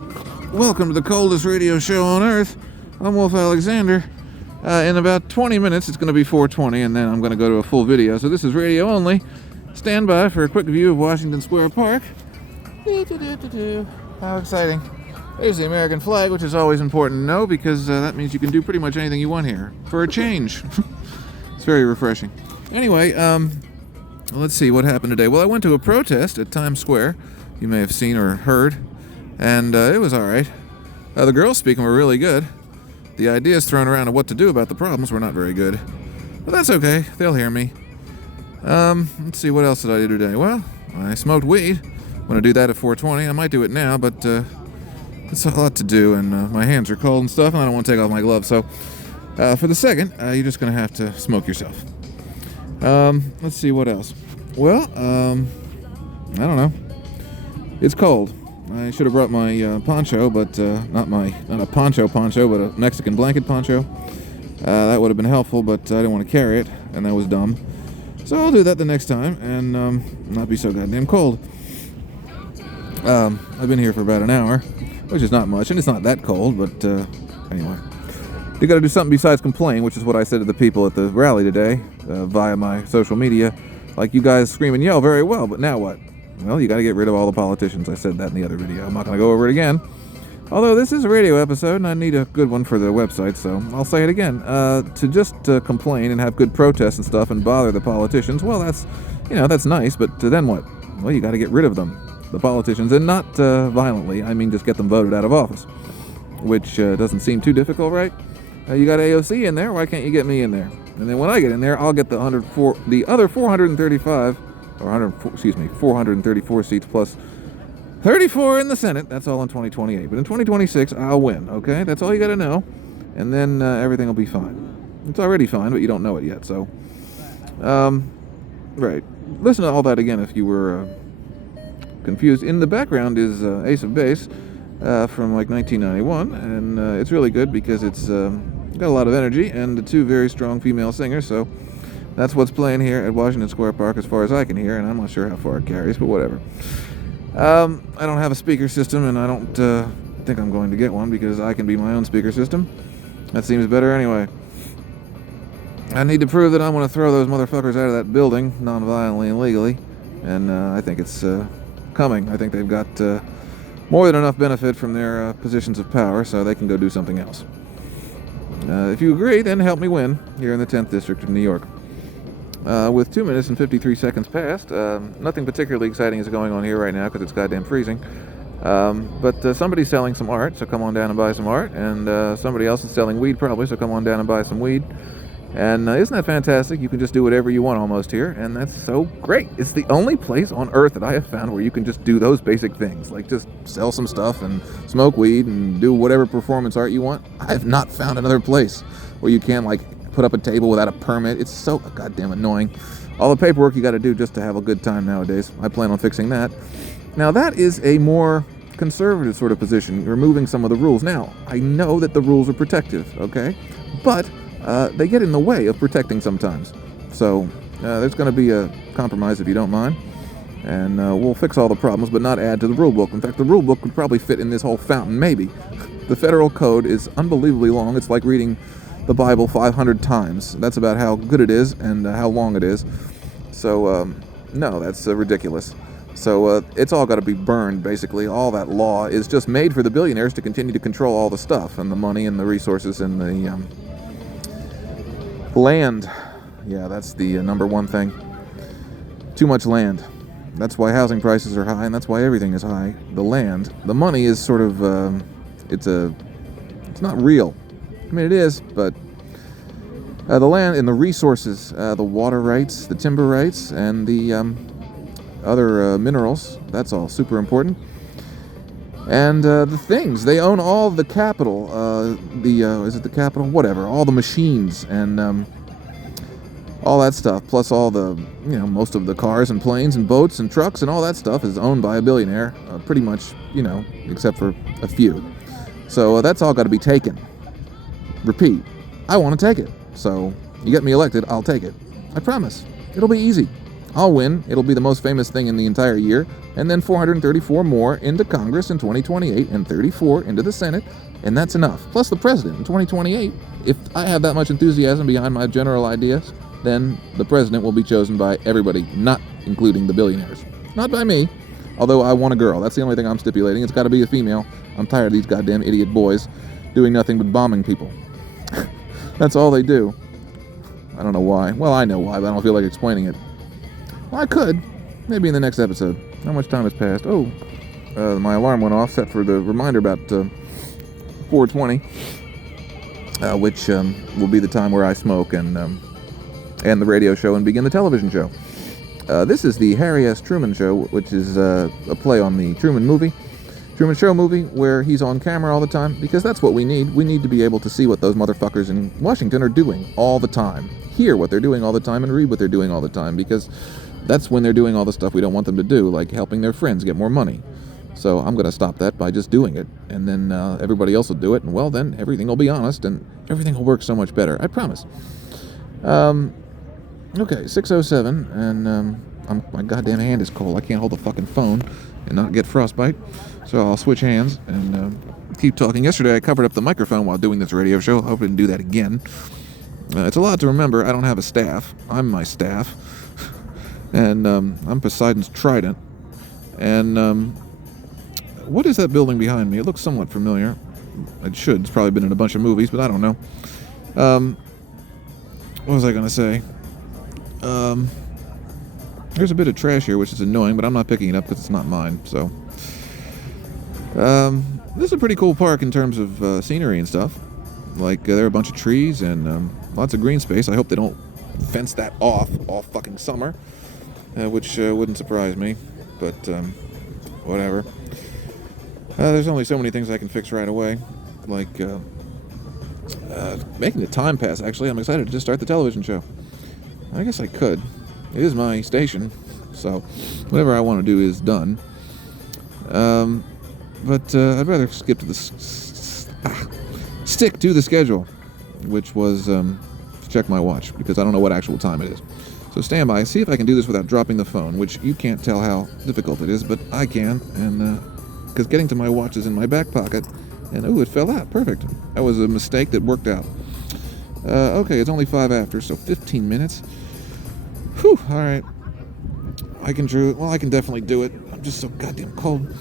Welcome to the coldest radio show on Earth. I'm Wolf Alexander. In about 20 minutes, it's going to be 4:20, and then I'm going to go to a full video. So this is radio only. Stand by for a quick view of Washington Square Park. How exciting. There's the American flag, which is always important to know because that means you can do pretty much anything you want here for a change. It's very refreshing. Anyway, let's see what happened today. Well, I went to a protest at Times Square. You may have seen or heard. And it was all right. The girls speaking were really good. The ideas thrown around of what to do about the problems were not very good. But that's okay. They'll hear me. Let's see, what else did I do today? Well, I smoked weed. I'm going to do that at 4:20. I might do it now, but it's a lot to do, and my hands are cold and stuff, and I don't want to take off my gloves. So for the second, you're just going to have to smoke yourself. Let's see, what else? Well, I don't know. It's cold. I should have brought my poncho, but not a poncho, but a Mexican blanket poncho. That would have been helpful, but I didn't want to carry it, and that was dumb. So I'll do that the next time, and not be so goddamn cold. I've been here for about an hour, which is not much, and it's not that cold, but anyway. You got to do something besides complain, which is what I said to the people at the rally today via my social media. Like, you guys scream and yell very well, but now what? Well, you got to get rid of all the politicians. I said that in the other video. I'm not going to go over it again. Although this is a radio episode, and I need a good one for the website, so I'll say it again. To just complain and have good protests and stuff and bother the politicians, well, that's nice, but then what? Well, you got to get rid of them, the politicians, and not violently. I mean, just get them voted out of office, which doesn't seem too difficult, right? You got AOC in there. Why can't you get me in there? And then when I get in there, I'll get the other 435. 434 seats plus 34 in the Senate. That's all in 2028. But in 2026, I'll win, okay? That's all you got to know. And then everything will be fine. It's already fine, but you don't know it yet, so. Right. Listen to all that again if you were confused. In the background is Ace of Base from like 1991, and it's really good because it's got a lot of energy and two very strong female singers, so that's what's playing here at Washington Square Park as far as I can hear, and I'm not sure how far it carries, but whatever. I don't have a speaker system, and I don't think I'm going to get one because I can be my own speaker system. That seems better anyway. I need to prove that I want to throw those motherfuckers out of that building non-violently and legally, and I think it's coming. I think they've got more than enough benefit from their positions of power, so they can go do something else. If you agree, then help me win here in the 10th District of New York. With 2 minutes and 53 seconds past, nothing particularly exciting is going on here right now because it's goddamn freezing. But somebody's selling some art, so come on down and buy some art. And somebody else is selling weed probably, so come on down and buy some weed. And isn't that fantastic? You can just do whatever you want almost here, and that's so great. It's the only place on earth that I have found where you can just do those basic things, like just sell some stuff and smoke weed and do whatever performance art you want. I have not found another place where you can, like, put up a table without a permit. It's so goddamn annoying. All the paperwork you got to do just to have a good time nowadays. I plan on fixing that. Now, that is a more conservative sort of position, removing some of the rules. Now, I know that the rules are protective, okay? But they get in the way of protecting sometimes. So there's going to be a compromise if you don't mind. And we'll fix all the problems, but not add to the rule book. In fact, the rule book would probably fit in this whole fountain, maybe. The federal code is unbelievably long. It's like reading the Bible 500 times. That's about how good it is and how long it is. So, no, that's ridiculous. So it's all got to be burned, basically. All that law is just made for the billionaires to continue to control all the stuff and the money and the resources and the land. Yeah, that's the number one thing. Too much land. That's why housing prices are high, and that's why everything is high. The land. The money is sort of, it's not real. I mean, it is, but the land and the resources, the water rights, the timber rights, and the other minerals, that's all super important. And the things, they own all the capital, is it the capital? Whatever, all the machines and all that stuff, plus all the, most of the cars and planes and boats and trucks and all that stuff is owned by a billionaire, pretty much, except for a few. So that's all got to be taken. Repeat, I want to take it. So you get me elected, I'll take it. I promise. It'll be easy. I'll win. It'll be the most famous thing in the entire year. And then 434 more into Congress in 2028 and 34 into the Senate. And that's enough. Plus the president in 2028. If I have that much enthusiasm behind my general ideas, then the president will be chosen by everybody, not including the billionaires. Not by me. Although I want a girl. That's the only thing I'm stipulating. It's got to be a female. I'm tired of these goddamn idiot boys doing nothing but bombing people. That's all they do. I don't know why. Well, I know why, but I don't feel like explaining it. Well, I could. Maybe in the next episode. How much time has passed? Oh, my alarm went off, set for the reminder about 4:20, which will be the time where I smoke and end the radio show and begin the television show. This is the Harry S. Truman Show, which is a play on the Truman Show movie, where he's on camera all the time, because that's what we need. We need to be able to see what those motherfuckers in Washington are doing all the time. Hear what they're doing all the time and read what they're doing all the time, because that's when they're doing all the stuff we don't want them to do, like helping their friends get more money. So I'm going to stop that by just doing it, and then everybody else will do it, and well, then everything will be honest, and everything will work so much better. I promise. Okay, 6:07, and my goddamn hand is cold. I can't hold the fucking phone and not get frostbite, so I'll switch hands and keep talking. Yesterday I covered up the microphone while doing this radio show. I hope I didn't do that again. It's a lot to remember. I don't have a staff. I'm my staff. And I'm Poseidon's trident. And what is that building behind me? It looks somewhat familiar. It should. It's probably been in a bunch of movies, but I don't know. What was I going to say? There's a bit of trash here, which is annoying, but I'm not picking it up because it's not mine. So this is a pretty cool park in terms of scenery and stuff. Like, there are a bunch of trees and lots of green space. I hope they don't fence that off all fucking summer, which wouldn't surprise me, but whatever. There's only so many things I can fix right away, like making the time pass. Actually, I'm excited to just start the television show. I guess I could. It is my station, so whatever I want to do is done. But I'd rather skip to stick to the schedule, which was check my watch, because I don't know what actual time it is. So stand by, see if I can do this without dropping the phone, which you can't tell how difficult it is, but I can, and because getting to my watch is in my back pocket, and oh, it fell out. Perfect. That was a mistake that worked out. Okay, it's only 5 after, so 15 minutes. Whew, alright. I can definitely do it. I'm just so goddamn cold.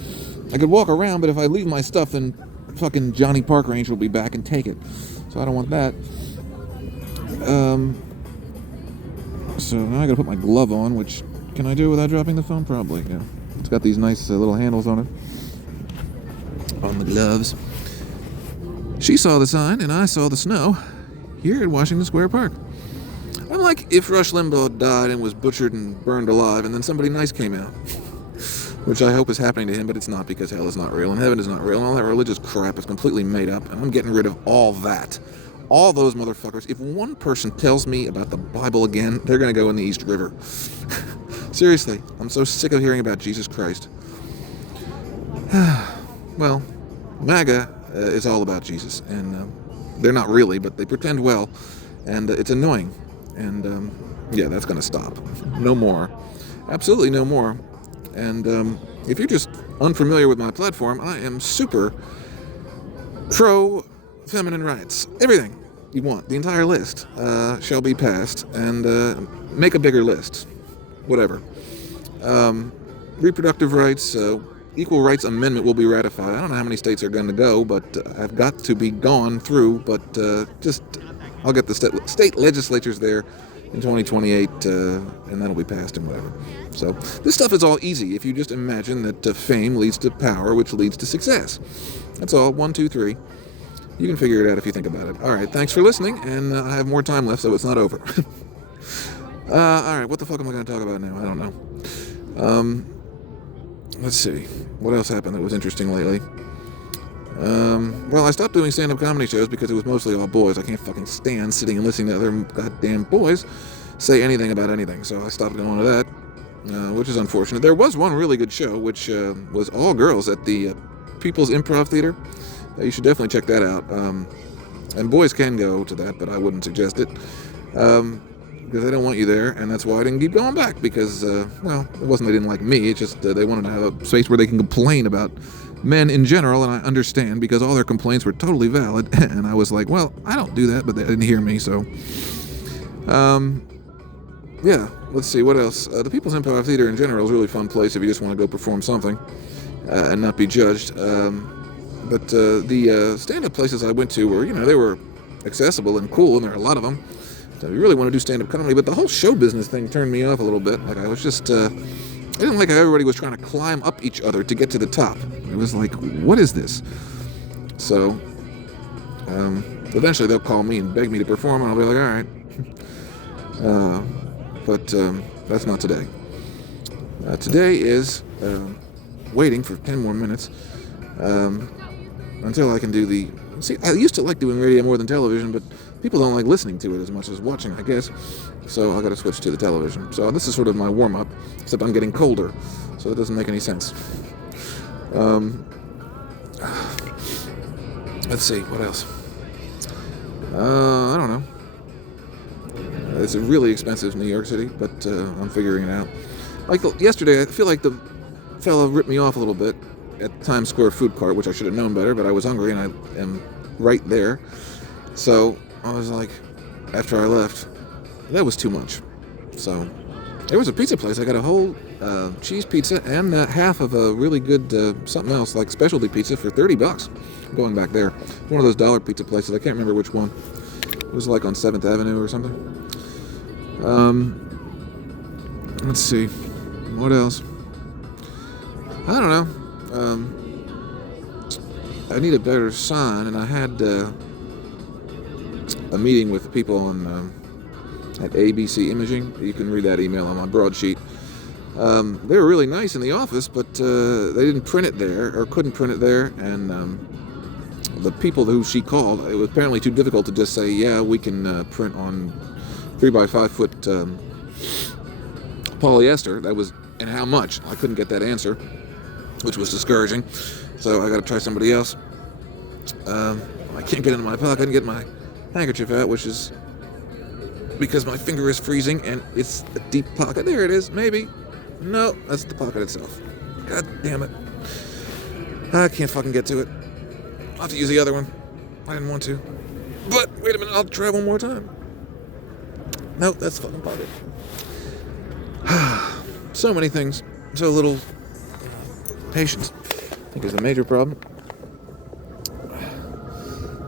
I could walk around, but if I leave my stuff, then fucking Johnny Park Ranger will be back and take it. So I don't want that. So now I gotta put my glove on, which, can I do without dropping the phone? Probably, yeah. It's got these nice little handles on it. On the gloves. She saw the sign, and I saw the snow here at Washington Square Park. I'm like if Rush Limbaugh died and was butchered and burned alive, and then somebody nice came out. Which I hope is happening to him, but it's not, because hell is not real, and heaven is not real, and all that religious crap is completely made up, and I'm getting rid of all that. All those motherfuckers. If one person tells me about the Bible again, they're going to go in the East River. Seriously, I'm so sick of hearing about Jesus Christ. Well, MAGA is all about Jesus, and they're not really, but they pretend well, and it's annoying. And yeah, that's going to stop. No more. Absolutely no more. And if you're just unfamiliar with my platform, I am super pro-feminine rights. Everything you want, the entire list, shall be passed, and make a bigger list. Whatever. Reproductive rights, equal rights amendment will be ratified. I don't know how many states are going to go, but I've got to be gone through, but I'll get the state legislatures there in 2028, and that'll be passed and whatever. So this stuff is all easy if you just imagine that fame leads to power, which leads to success. That's all. 1, 2, 3. You can figure it out if you think about it. All right, thanks for listening, and I have more time left, so it's not over. All right, what the fuck am I going to talk about now? I don't know. Let's see. What else happened that was interesting lately? Well, I stopped doing stand-up comedy shows because it was mostly all boys. I can't fucking stand sitting and listening to other goddamn boys say anything about anything, so I stopped going to that, which is unfortunate. There was one really good show, which was all girls at the People's Improv Theater. You should definitely check that out. And boys can go to that, but I wouldn't suggest it. because they don't want you there, and that's why I didn't keep going back, because, well, it wasn't they didn't like me, it's just they wanted to have a space where they can complain about men in general, and I understand, because all their complaints were totally valid, and I was like, well, I don't do that, but they didn't hear me, so... yeah, let's see, what else? The People's Empire Theater in general is a really fun place if you just want to go perform something and not be judged. But the stand-up places I went to were, they were accessible and cool, and there are a lot of them. So you really want to do stand-up comedy, but the whole show business thing turned me off a little bit. Like, I was just... I didn't like how everybody was trying to climb up each other to get to the top. It was like, what is this? So, eventually they'll call me and beg me to perform, and I'll be like, all right. But that's not today. Today is waiting for 10 more minutes until I can do the... See, I used to like doing radio more than television, but people don't like listening to it as much as watching, I guess. So I got to switch to the television. So this is sort of my warm-up, except I'm getting colder, so it doesn't make any sense. Let's see, what else? I don't know. It's really expensive in New York City, but I'm figuring it out. Like yesterday, I feel like the fella ripped me off a little bit at Times Square food court, which I should have known better, but I was hungry and I am right there. So I was like, after I left, that was too much. So there was a pizza place. I got a whole cheese pizza and half of a really good something else, like specialty pizza for $30. I'm going back there. One of those dollar pizza places. I can't remember which one. It was like on 7th Avenue or something. Let's see. What else? I don't know. I need a better sign, and I had a meeting with people on at ABC Imaging. You can read that email on my broadsheet. They were really nice in the office, but they didn't print it there, or couldn't print it there, and the people who she called, it was apparently too difficult to just say, yeah, we can print on 3x5 foot polyester. That was, and how much? I couldn't get that answer, which was discouraging. So I got to try somebody else. I can't get into my pocket and get my handkerchief out, which is because my finger is freezing and it's a deep pocket. There it is, maybe. No, that's the pocket itself. God damn it. I can't fucking get to it. I'll have to use the other one. I didn't want to. But, wait a minute, I'll try one more time. No, that's the fucking pocket. So many things. So little patience. I think is the major problem.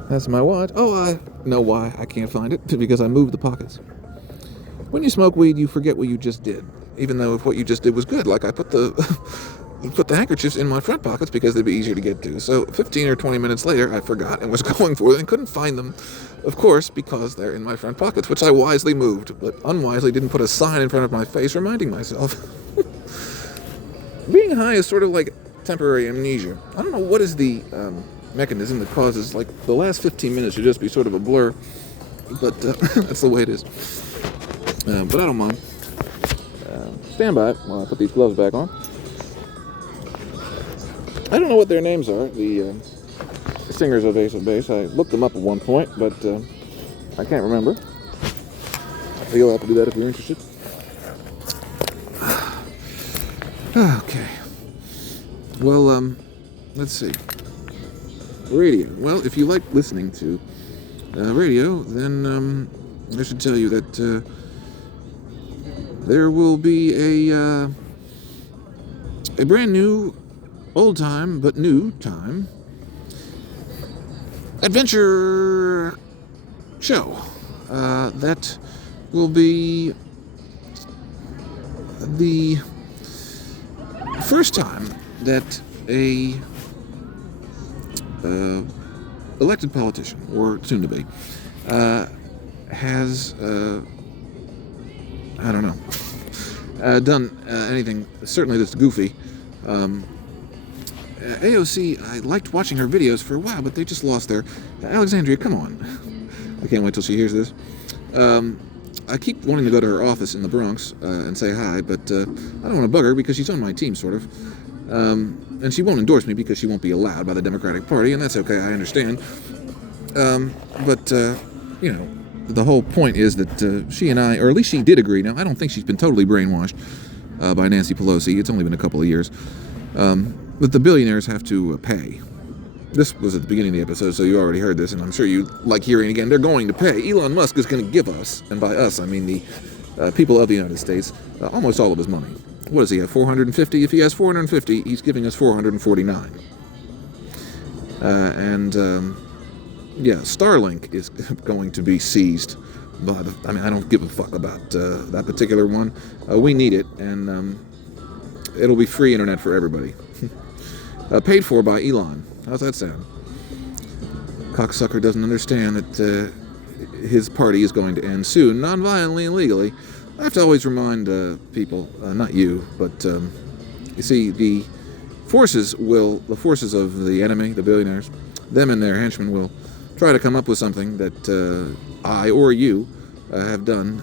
That's my watch. Oh, I know why I can't find it. Because I moved the pockets. When you smoke weed, you forget what you just did. Even though if what you just did was good. Like I put the handkerchiefs in my front pockets because they'd be easier to get to. So 15 or 20 minutes later, I forgot and was going for them and couldn't find them. Of course, because they're in my front pockets, which I wisely moved, but unwisely didn't put a sign in front of my face reminding myself. Being high is sort of like temporary amnesia. I don't know what is the mechanism that causes, like, the last 15 minutes should just be sort of a blur, but that's the way it is. But I don't mind. Stand by while I put these gloves back on. I don't know what their names are, the singers of Ace of Base. I looked them up at one point, but I can't remember. You'll have to do that if you're interested. Okay. Well, let's see. Radio. Well, if you like listening to radio, then I should tell you that there will be a brand new, old time, but new time adventure show that will be the first time that a elected politician, or soon to be, has I don't know, done anything certainly that's goofy. AOC, I liked watching her videos for a while, but they just lost their... Alexandria, come on. I can't wait till she hears this. I keep wanting to go to her office in the Bronx and say hi, but I don't want to bug her because she's on my team, sort of. And she won't endorse me because she won't be allowed by the Democratic Party, and that's okay, I understand. But, you know, the whole point is that she and I, or at least she did agree. Now, I don't think she's been totally brainwashed by Nancy Pelosi. It's only been a couple of years. But the billionaires have to pay. This was at the beginning of the episode, so you already heard this, and I'm sure you like hearing it again. They're going to pay. Elon Musk is going to give us, and by us, I mean the people of the United States, almost all of his money. What does he have, 450? If he has 450, he's giving us 449. Yeah, Starlink is going to be seized by the... I mean, I don't give a fuck about that particular one. We need it, and it'll be free internet for everybody. Paid for by Elon. How's that sound? Cocksucker doesn't understand that his party is going to end soon, non-violently and legally. I have to always remind people, not you, but you see, the forces of the enemy, the billionaires, them and their henchmen will try to come up with something that I or you have done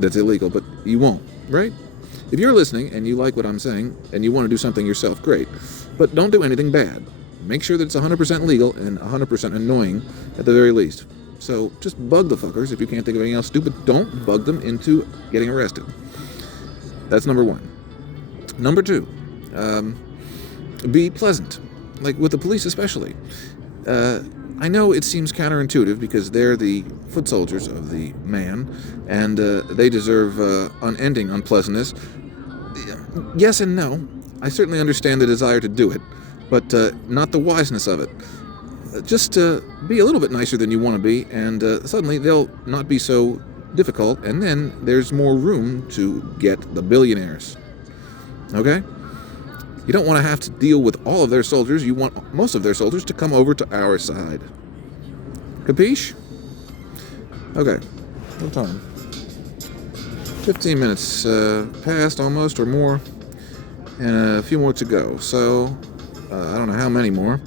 that's illegal, but you won't, right? If you're listening and you like what I'm saying and you want to do something yourself, great. But don't do anything bad. Make sure that it's 100% legal and 100% annoying at the very least. So just bug the fuckers. If you can't think of anything else stupid, don't bug them into getting arrested. That's number one. Number two, be pleasant. Like with the police especially. I know it seems counterintuitive because they're the foot soldiers of the man, and they deserve unending unpleasantness. Yes and no. I certainly understand the desire to do it, but not the wiseness of it. Just be a little bit nicer than you want to be, and suddenly they'll not be so difficult, and then there's more room to get the billionaires. Okay? You don't want to have to deal with all of their soldiers. You want most of their soldiers to come over to our side. Capiche? Okay. What time? 15 minutes passed almost, or more. And a few more to go. So, I don't know how many more.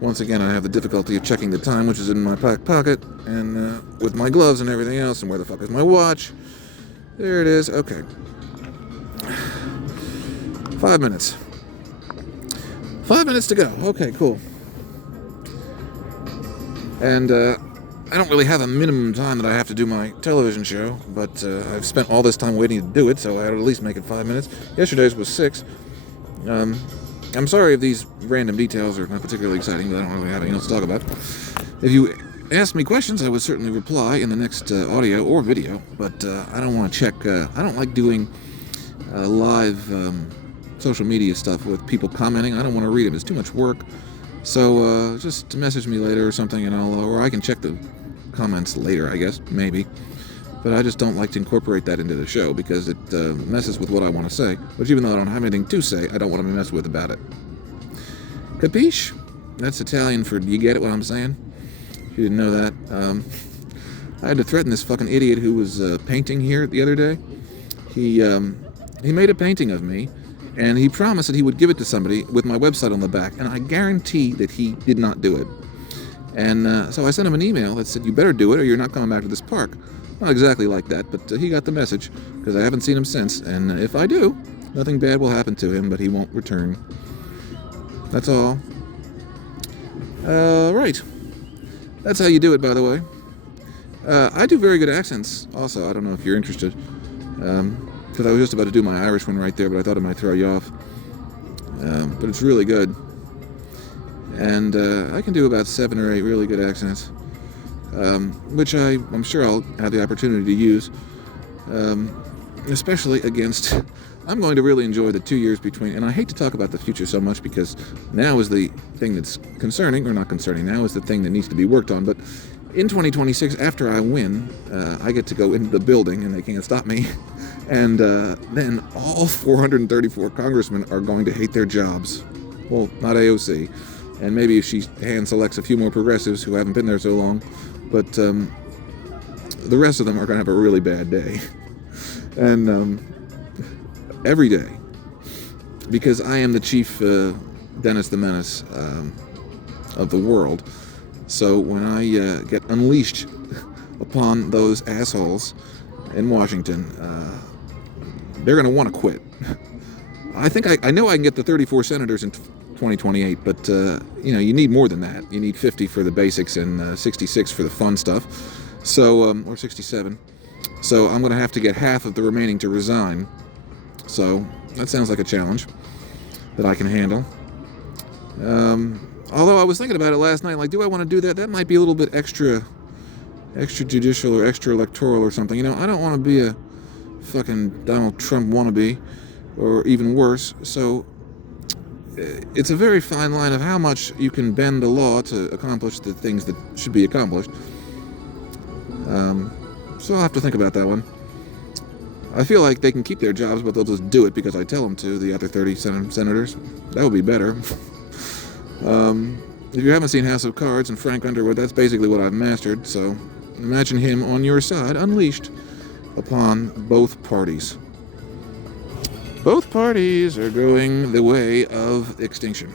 Once again, I have the difficulty of checking the time, which is in my back pocket, and with my gloves and everything else, and where the fuck is my watch? There it is. Okay. 5 minutes. 5 minutes to go. Okay, cool. And I don't really have a minimum time that I have to do my television show, but I've spent all this time waiting to do it, so I had to at least make it 5 minutes. Yesterday's was 6. I'm sorry if these random details are not particularly exciting, but I don't really have anything else to talk about. If you ask me questions, I would certainly reply in the next audio or video, but I don't want to check... I don't like doing live social media stuff with people commenting. I don't want to read them. It's too much work. So just message me later or something, and or I can check the comments later, I guess, maybe. But I just don't like to incorporate that into the show because it messes with what I want to say. Which, even though I don't have anything to say, I don't want to be messed with about it. Capiche? That's Italian for "you get it what I'm saying?" If you didn't know that. I had to threaten this fucking idiot who was painting here the other day. He made a painting of me, and he promised that he would give it to somebody with my website on the back, and I guarantee that he did not do it. And so I sent him an email that said, "You better do it or you're not coming back to this park." Not exactly like that, but he got the message, because I haven't seen him since, and if I do, nothing bad will happen to him, but he won't return. That's all. Right. That's how you do it, by the way. I do very good accents, also. I don't know if you're interested. Because I was just about to do my Irish one right there, but I thought it might throw you off. But it's really good. And I can do about 7 or 8 really good accents. Which I'm sure I'll have the opportunity to use. Especially against... I'm going to really enjoy the 2 years between... And I hate to talk about the future so much because now is the thing that's concerning, or not concerning, now is the thing that needs to be worked on. But in 2026, after I win, I get to go into the building and they can't stop me. And then all 434 congressmen are going to hate their jobs. Well, not AOC. And maybe if she hand selects a few more progressives who haven't been there so long. But the rest of them are going to have a really bad day. And every day. Because I am the chief Dennis the Menace of the world. So when I get unleashed upon those assholes in Washington, they're going to want to quit. I think I know I can get the 34 senators in 2028, but you need more than that. You need 50 for the basics and 66 for the fun stuff. So, or 67. So I'm going to have to get half of the remaining to resign. So that sounds like a challenge that I can handle. Although I was thinking about it last night, like, do I want to do that? That might be a little bit extra judicial or extra electoral or something. You know, I don't want to be a fucking Donald Trump wannabe, or even worse. So it's a very fine line of how much you can bend the law to accomplish the things that should be accomplished. So I'll have to think about that one. I feel like they can keep their jobs, but they'll just do it because I tell them to, the other 30 senators. That would be better. If you haven't seen House of Cards and Frank Underwood, that's basically what I've mastered, so imagine him on your side, unleashed upon both parties. Both parties are going the way of extinction.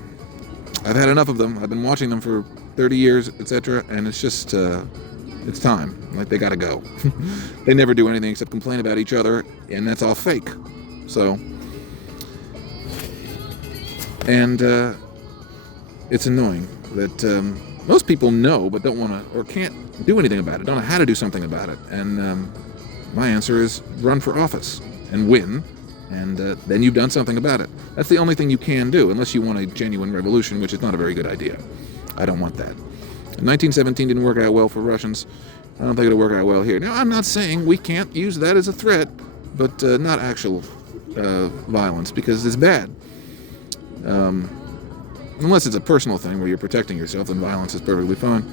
I've had enough of them. I've been watching them for 30 years, etc., and it's just, it's time. Like, they gotta go. They never do anything except complain about each other, and that's all fake. So, and it's annoying that most people know but don't want to or can't do anything about it, don't know how to do something about it. And my answer is run for office and win, and then you've done something about it. That's the only thing you can do, unless you want a genuine revolution, which is not a very good idea. I don't want that. 1917 didn't work out well for Russians. I don't think it'll work out well here. Now, I'm not saying we can't use that as a threat, but not actual violence, because it's bad. Unless it's a personal thing where you're protecting yourself, then violence is perfectly fine.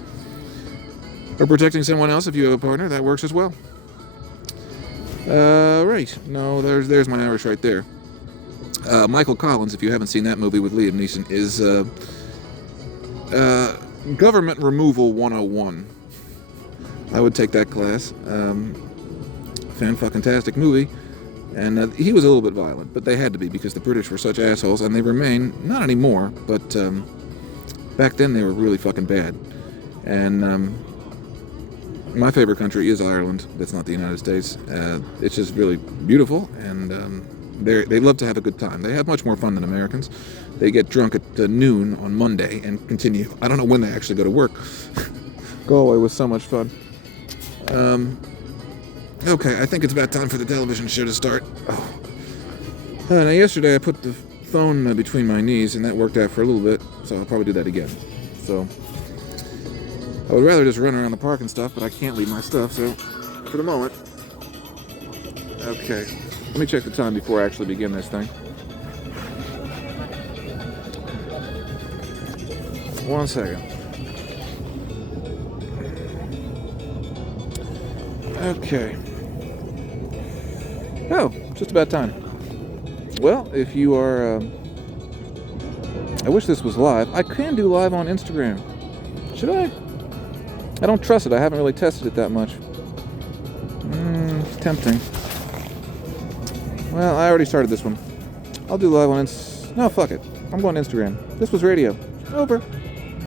Or protecting someone else if you have a partner, that works as well. Right. No, there's my Irish right there. Michael Collins, if you haven't seen that movie with Liam Neeson, is Government Removal 101. I would take that class. Fan-fucking-tastic movie. And he was a little bit violent, but they had to be because the British were such assholes, and they remain, not anymore, but back then they were really fucking bad. And my favorite country is Ireland. That's not the United States. It's just really beautiful, and they love to have a good time. They have much more fun than Americans. They get drunk at noon on Monday and continue. I don't know when they actually go to work. Galway was so much fun. Okay, I think it's about time for the television show to start. Oh. Now, yesterday I put the phone between my knees, and that worked out for a little bit, so I'll probably do that again. So, I would rather just run around the park and stuff, but I can't leave my stuff, so, for the moment. Okay, let me check the time before I actually begin this thing. 1 second. Okay. Oh, just about time. Well, if you are... I wish this was live. I can do live on Instagram. Should I? I don't trust it. I haven't really tested it that much. It's tempting. Well, I already started this one. I'll do live on No, fuck it. I'm going to Instagram. This was radio. Over.